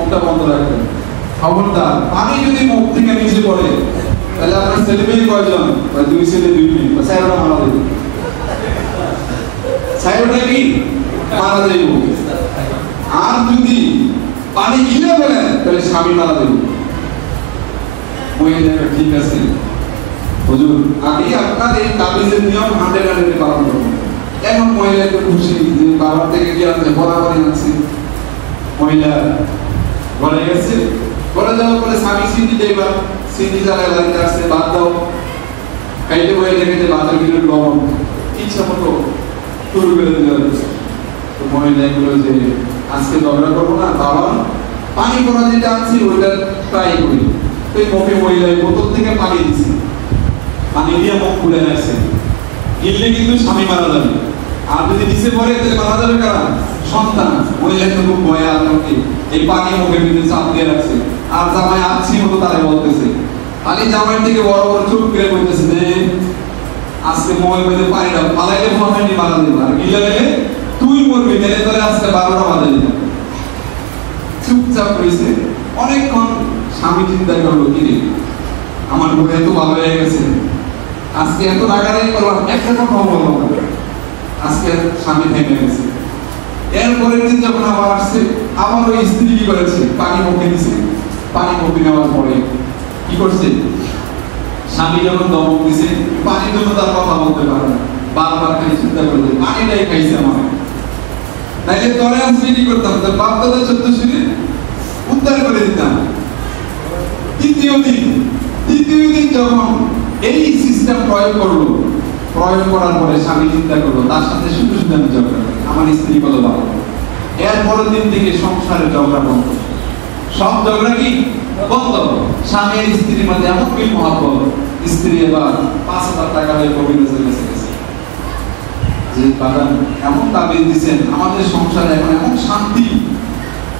মুখটা বন্ধ রাখবেন। খবরদার পানি যদি মুখ থেকে নিচে পড়ে তাহলে আপনার ছেলে মেয়ে কয়জন? দুই ছেলে দুই মেয়ে, চারটা মারা দেবে। চারটা কি মারা দেব। আর যদি পানি গিলে ফেলেন তাহলে স্বামী মারা দেব। মহিলারা ঠিক আছে হুজুর, আমি আপনার এই তাবিজের নিয়ম 100% পালন করব। এখন মহিলা একটু খুশি যে বাবার থেকে কি আছে, বরাবরই আছে। মহিলা ঘরে গেছে, ঘরে যাওয়ার পরে স্বামী সিদ্ধি দেবা, সিদ্ধি চালায় বাড়িতে আসছে, বাদ দাও খাইতে বয়ে দেখে যে বাজার কিলো লবণ ইচ্ছা মতো শুরু করে দিল। তো মহিলা এগুলো যে আজকে ঝগড়া করবো না, বাবা পানি পড়া যেটা আনছি ওইটা ট্রাই করি। তো এই মুখে মহিলা বোতল থেকে পানি দিচ্ছে, পানি দিয়ে মুখ খুলে রাখছে। গিললে কিন্তু স্বামী মারা যাবে, আর যদি নিচে পড়ে তাহলে মারা যাবে কারা? সন্তান। মহিলা তো খুব ভয়ে আতঙ্কে এই পানি মুখের ভিতরে চাপ দিয়ে রাখছে। আর জামাই আছি মতো তারা বলতেছে, খালি জামাইয়ের দিকে বড় বড় চুপ করে বলতেছে যে আজকে মোবাইল মধ্যে পানিটা পালাইলে মোহামেন্টি মারা দেবে, আর গিলে গেলে তুই মরবি, মেরে ধরে আজকে 12টা বাজে দিলাম। চুপচাপ রয়েছে অনেকক্ষণ। স্বামী চিন্তা করলো, কিরে আমার বউ এত ভালো হয়ে গেছে, আজকে এত রাগারাগি করলাম, একটা কথা বললাম না। আজকে স্বামী ভেঙে গেছে। এরপরের দিন যখন আবার আসছে, আবার ওই স্ত্রী কি করেছে, পানি মুখে দিছে। পানি মুখে নেওয়ার পরে কি করছে, স্বামী যখন দমক দিছে, পানির জন্য তার কথা বলতে পারে না, বারবার খালি চিন্তা করছে পানিটাই খাইছে আমার। তাইলে তরে আজকে কি করতাম, তার বাপ দাদা 14 শুনে উদ্ধার করে দিতাম। দ্বিতীয় দিন যখন এই সিস্টেম প্রয়োগ করলো, প্রয়োগ করার পরে স্বামী চিন্তা করলো তার সাথে শুধু শুধু আমি ঝগড়া করি, আমার স্ত্রী বলো বাবা। এরপরের দিন থেকে সংসারের ঝগড়া বন্ধ, সব ঝগড়া কি বন্ধ। স্বামী আর স্ত্রীর মধ্যে এমন মিল মহব্বত, স্ত্রী এবার 5,000 টাকা হয়ে কবিরাজের কাছে গেছে যে বাবা এমন তাবিজ দিচ্ছেন, আমাদের সংসারে এখন এমন শান্তি,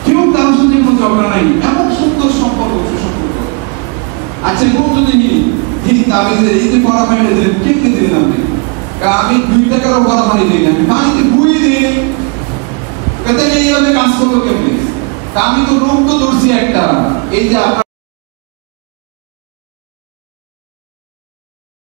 কেউ কারোর সাথে কোনো ঝগড়া নাই, এমন সুন্দর সম্পর্ক, সুসম্পর্ক। আচ্ছা কোন যদি এই তাবিজের এই যে পড়া পানি দিলেন, কেটে দিলেন আপনি? আমি 2 টাকারও পড়া পানি দিই না, আমি পানিতে বুয়ে দিই। এইভাবে কাজ করলো কেমনি? আমি তো রোগ তো ধরছি একটা, এই যে